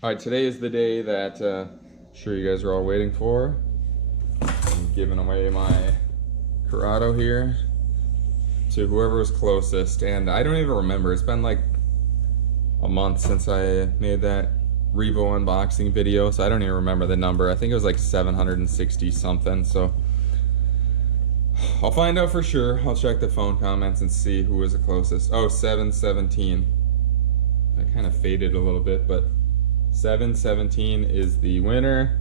All right, today is the day that I'm sure you guys are all waiting for. I'm giving away my Curado here to whoever was closest, and I don't even remember. It's been like a month since I made that Revo unboxing video, so I don't even remember the number. I think it was like 760 something, so I'll find out for sure. I'll check the phone comments and see who was the closest. Oh, 717. That kind of faded a little bit, but 717 is the winner.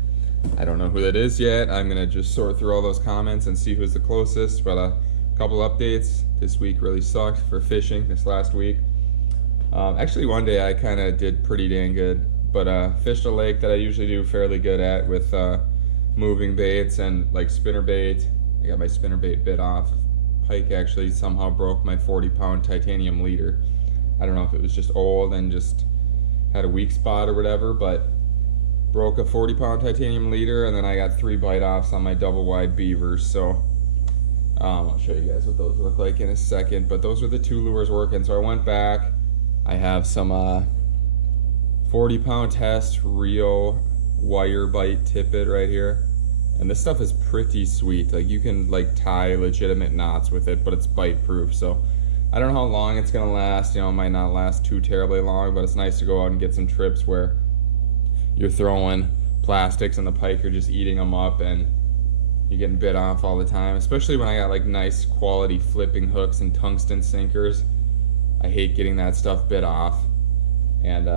I don't know who that is yet. I'm gonna just sort through all those comments and see who's the closest. But a couple updates. This week really sucked for fishing this last week. Actually, one day I kind of did pretty dang good, but fished a lake that I usually do fairly good at with moving baits and like spinner bait. I got my spinner bait bit off. Pike actually somehow broke my 40-pound titanium leader. I don't know if it was just old and just had a weak spot or whatever, but broke a 40-pound titanium leader, and then I got 3 bite offs on my double wide beavers. So I'll show you guys what those look like in a second, but those are the 2 lures working. So I went back. I have some 40-pound test Rio wire bite tippet right here, and this stuff is pretty sweet. Like, you can like tie legitimate knots with it, but it's bite proof. So I don't know how long it's gonna last. You know, it might not last too terribly long, but it's nice to go out and get some trips where you're throwing plastics and the pike are just eating them up and you're getting bit off all the time, especially when I got like nice quality flipping hooks and tungsten sinkers. I hate getting that stuff bit off, and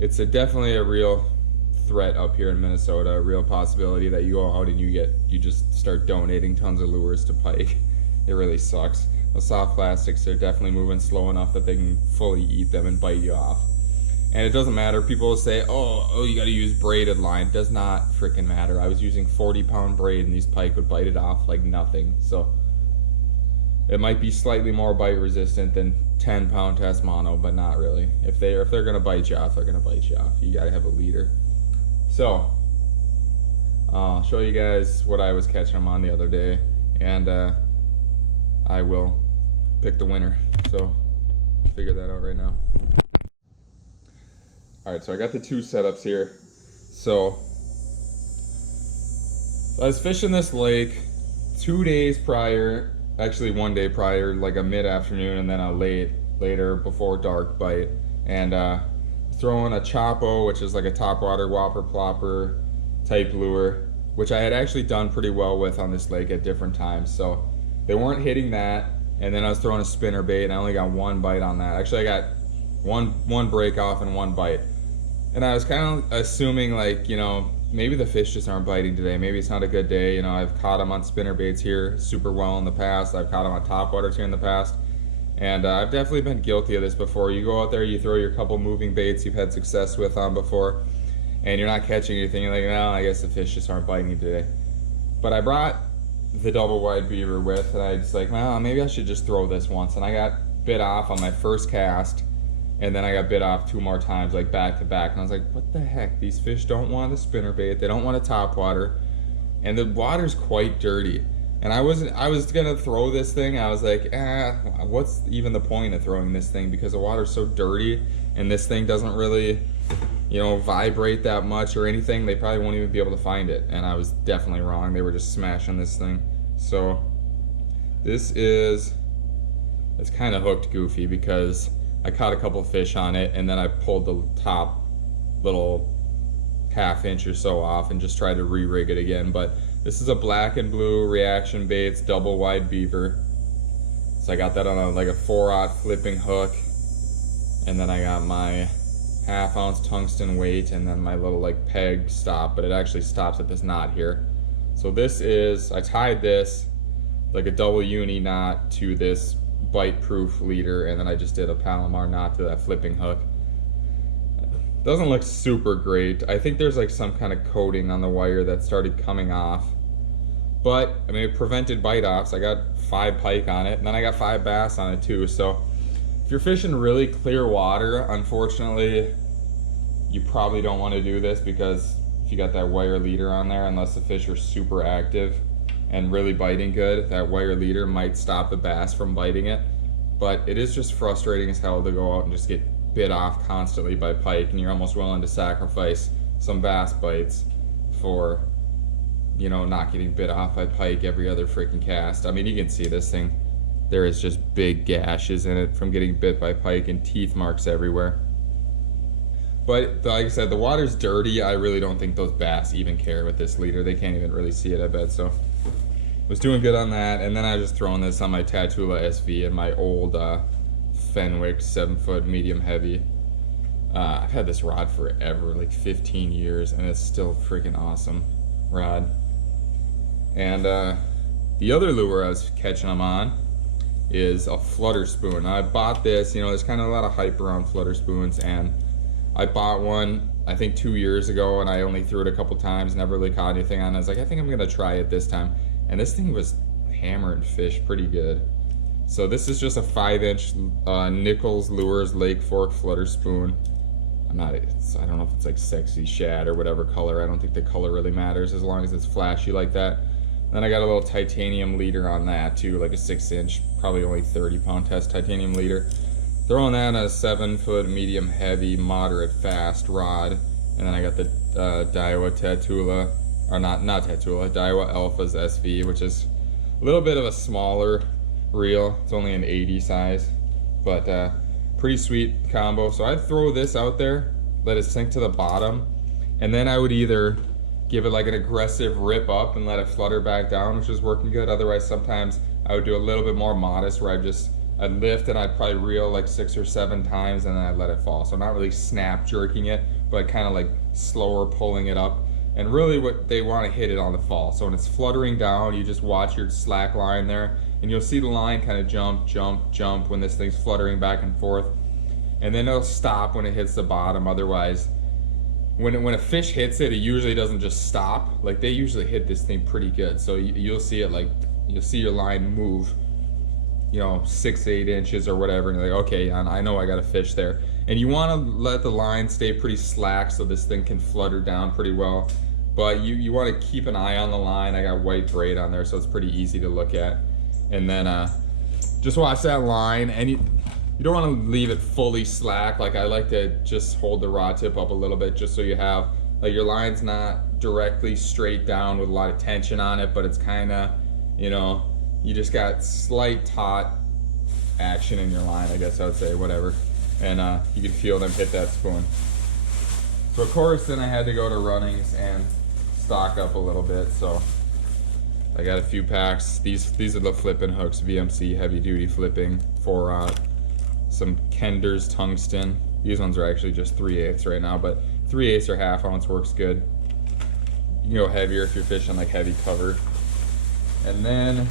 it's definitely a real threat up here in Minnesota, a real possibility that you go out and you just start donating tons of lures to pike. It really sucks. The soft plastics are definitely moving slow enough that they can fully eat them and bite you off. And it doesn't matter. People will say, oh, you gotta use braided line. It does not freaking matter. I was using 40-pound braid and these pike would bite it off like nothing. So it might be slightly more bite resistant than 10-pound test mono, but not really. If they're gonna bite you off, they're gonna bite you off. You gotta have a leader. So I'll show you guys what I was catching them on the other day, and I will pick the winner. So figure that out right now. All right, so I got the 2 setups here. So I was fishing this lake 2 days prior, actually 1 day prior, like a mid-afternoon and then a later before dark bite, and throwing a Chopo, which is like a topwater whopper plopper type lure, which I had actually done pretty well with on this lake at different times. So they weren't hitting that, and then I was throwing a spinner bait and I only got 1 bite on that. Actually, I got one break off and 1 bite. And I was kind of assuming, like, you know, maybe the fish just aren't biting today. Maybe it's not a good day. You know, I've caught them on spinner baits here super well in the past. I've caught them on topwaters here in the past. And I've definitely been guilty of this before. You go out there, you throw your couple moving baits you've had success with on before, and you're not catching anything. You're like, no, I guess the fish just aren't biting today. But I brought the double wide beaver with, and I was like, well, maybe I should just throw this once. And I got bit off on my first cast, and then I got bit off 2 more times, like back to back. And I was like, what the heck? These fish don't want a spinner bait. They don't want a topwater. And the water's quite dirty. And I was gonna throw this thing. I was like, what's even the point of throwing this thing? Because the water's so dirty and this thing doesn't really, you know, vibrate that much or anything. They probably won't even be able to find it. And I was definitely wrong. They were just smashing this thing. So it's kind of hooked goofy because I caught a couple fish on it, and then I pulled the top little ½ inch or so off and just tried to re-rig it again. But this is a black and blue reaction baits double wide beaver. So I got that on like a 4/0 flipping hook, and then I got my ½ ounce tungsten weight, and then my little like peg stop, but it actually stops at this knot here. So this is, I tied this like a double uni knot to this bite proof leader, and then I just did a Palomar knot to that flipping hook. Doesn't look super great. I think there's like some kind of coating on the wire that started coming off, but I mean, it prevented bite offs. I got 5 pike on it, and then I got 5 bass on it too. So if you're fishing really clear water, unfortunately you probably don't want to do this, because if you got that wire leader on there, unless the fish are super active and really biting good, that wire leader might stop the bass from biting it. But it is just frustrating as hell to go out and just get bit off constantly by pike, and you're almost willing to sacrifice some bass bites for, you know, not getting bit off by pike every other freaking cast. I mean, you can see this thing. There is just big gashes in it from getting bit by pike and teeth marks everywhere. But like I said, the water's dirty. I really don't think those bass even care with this leader. They can't even really see it, I bet. So was doing good on that. And then I was just throwing this on my Tatula SV and my old Fenwick 7-foot medium heavy. I've had this rod forever, like 15 years, and it's still freaking awesome rod. And the other lure I was catching them on is a flutter spoon. Now, I bought this, you know, there's kind of a lot of hype around flutter spoons, and I bought one I think 2 years ago, and I only threw it a couple times, never really caught anything on it. I was like, I think I'm gonna try it this time, and this thing was hammering fish pretty good. So this is just a 5-inch Nichols Lures Lake Fork flutter spoon. I don't know if it's like sexy shad or whatever color. I don't think the color really matters as long as it's flashy like that. Then I got a little titanium leader on that too, like a 6-inch, probably only 30-pound test titanium leader. Throwing that on a 7-foot medium heavy moderate fast rod. And then I got the Daiwa Tatula, or not Tatula, Daiwa Alphas SV, which is a little bit of a smaller reel. It's only an 80 size, but pretty sweet combo. So I'd throw this out there, let it sink to the bottom, and then I would either give it like an aggressive rip up and let it flutter back down, which is working good. Otherwise, sometimes I would do a little bit more modest where I'd lift and I'd probably reel like 6 or 7 times and then I'd let it fall. So not really snap jerking it, but kind of like slower pulling it up. And really what they want to hit it on the fall. So when it's fluttering down, you just watch your slack line there, and you'll see the line kind of jump, jump, jump when this thing's fluttering back and forth. And then it'll stop when it hits the bottom. Otherwise, when a fish hits it, it usually doesn't just stop. Like, they usually hit this thing pretty good. So you'll see it, like, you'll see your line move, you know, 6-8 inches or whatever, and you're like, okay, I know I got a fish there. And you want to let the line stay pretty slack so this thing can flutter down pretty well. But you want to keep an eye on the line. I got white braid on there, so it's pretty easy to look at. And then just watch that line, and you don't want to leave it fully slack. Like, I like to just hold the rod tip up a little bit just so you have, like, your line's not directly straight down with a lot of tension on it, but it's kind of, you know, you just got slight taut action in your line, I guess I would say, whatever. And you can feel them hit that spoon. So of course, then I had to go to Runnings and stock up a little bit. So I got a few packs. These are the flipping hooks, VMC heavy duty flipping for some Kender's tungsten. These ones are actually just 3/8 right now, but 3/8 or ½ ounce works good. You can go heavier if you're fishing like heavy cover. And then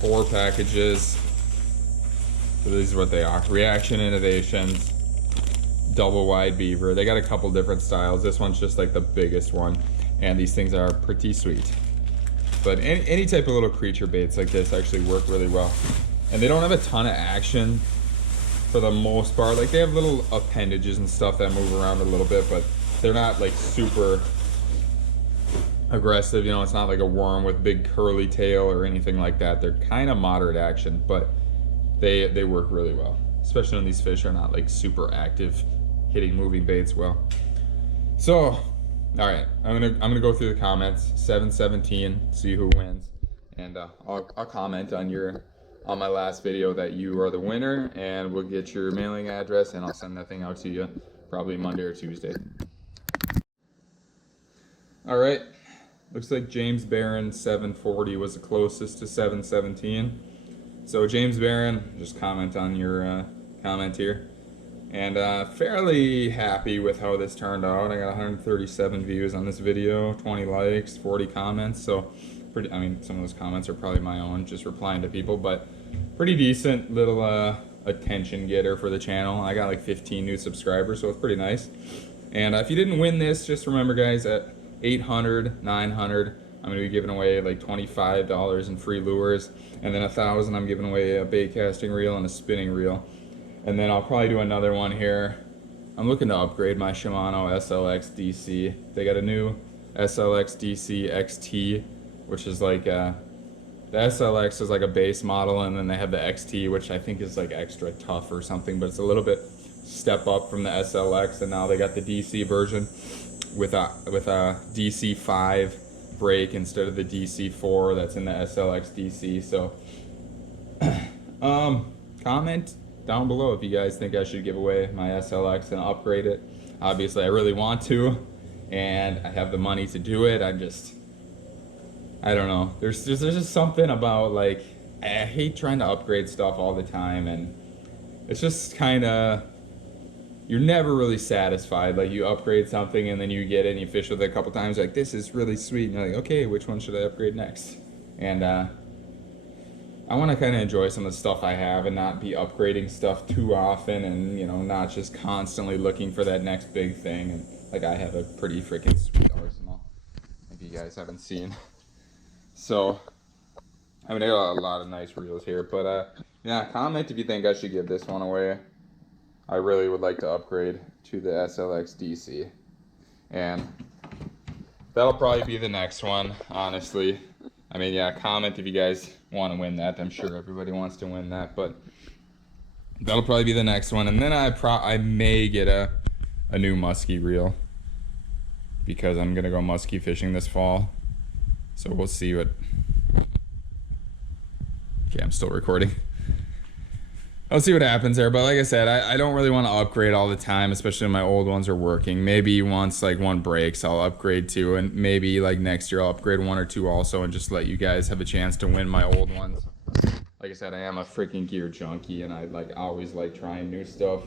4 packages. So these are what they are. Reaction Innovations, double wide beaver. They got a couple different styles. This one's just like the biggest one. And these things are pretty sweet. But any type of little creature baits like this actually work really well. And they don't have a ton of action for the most part. Like, they have little appendages and stuff that move around a little bit, but they're not like super aggressive. You know, it's not like a worm with big curly tail or anything like that. They're kind of moderate action, but they work really well, especially when these fish are not like super active hitting moving baits well. So, all right, I'm gonna go through the comments. 717, see who wins, and I'll comment on my last video that you are the winner, and we'll get your mailing address, and I'll send that thing out to you probably Monday or Tuesday. All right, looks like James Barron 740 was the closest to 717. So James Barron, just comment on your comment here. And fairly happy with how this turned out. I got 137 views on this video, 20 likes, 40 comments. So pretty, I mean, some of those comments are probably my own, just replying to people, but pretty decent little attention getter for the channel. I got like 15 new subscribers, so it's pretty nice. And if you didn't win this, just remember, guys, at 800, 900, I'm going to be giving away like $25 in free lures, and then 1,000 I'm giving away a bait casting reel and a spinning reel. And then I'll probably do another one here. I'm looking to upgrade my Shimano SLX DC. They got a new SLX DC XT, which is like The SLX is like a base model, and then they have the XT, which I think is like extra tough or something, but it's a little bit step up from the SLX. And now they got the DC version with a DC5 brake instead of the DC4 that's in the SLX DC. So comment down below if you guys think I should give away my SLX and upgrade it. Obviously I really want to, and I have the money to do it. I don't know, there's just something about, like, I hate trying to upgrade stuff all the time, and it's just kind of, you're never really satisfied. Like, you upgrade something and then you get it and you fish with it a couple times, like, this is really sweet, and you're like, okay, which one should I upgrade next? And I want to kind of enjoy some of the stuff I have and not be upgrading stuff too often, and, you know, not just constantly looking for that next big thing. And like, I have a pretty freaking sweet arsenal, if you guys haven't seen. So, I mean, I got a lot of nice reels here, but yeah, comment if you think I should give this one away. I really would like to upgrade to the SLX DC, and that'll probably be the next one, honestly. I mean, yeah, comment if you guys want to win that. I'm sure everybody wants to win that, but that'll probably be the next one. And then I may get a new muskie reel, because I'm gonna go muskie fishing this fall. So we'll see what... Okay, I'm still recording. I'll see what happens there, but like I said, I don't really want to upgrade all the time, especially when my old ones are working. Maybe once like one breaks, I'll upgrade to, and maybe like next year I'll upgrade one or two also, and just let you guys have a chance to win my old ones. Like I said, I am a freaking gear junkie, and I always like trying new stuff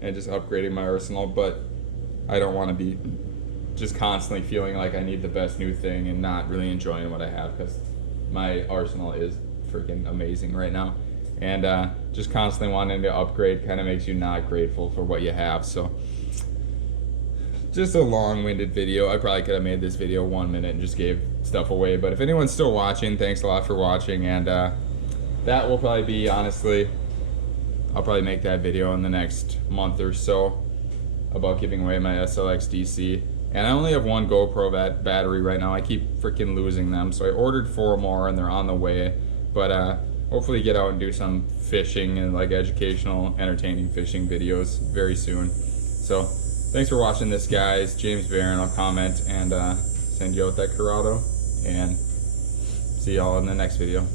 and just upgrading my arsenal, but I don't want to be just constantly feeling like I need the best new thing and not really enjoying what I have, because my arsenal is freaking amazing right now. And just constantly wanting to upgrade kind of makes you not grateful for what you have. So just a long-winded video. I probably could have made this video 1 minute and just gave stuff away, but if anyone's still watching, thanks a lot for watching. And that will probably be, honestly, I'll probably make that video in the next month or so about giving away my SLX DC. And I only have one GoPro battery right now. I keep freaking losing them, so I ordered 4 more and they're on the way. But hopefully get out and do some fishing and like educational, entertaining fishing videos very soon. So thanks for watching this, guys. James Barron. I'll comment and send you out that Curado, and see y'all in the next video.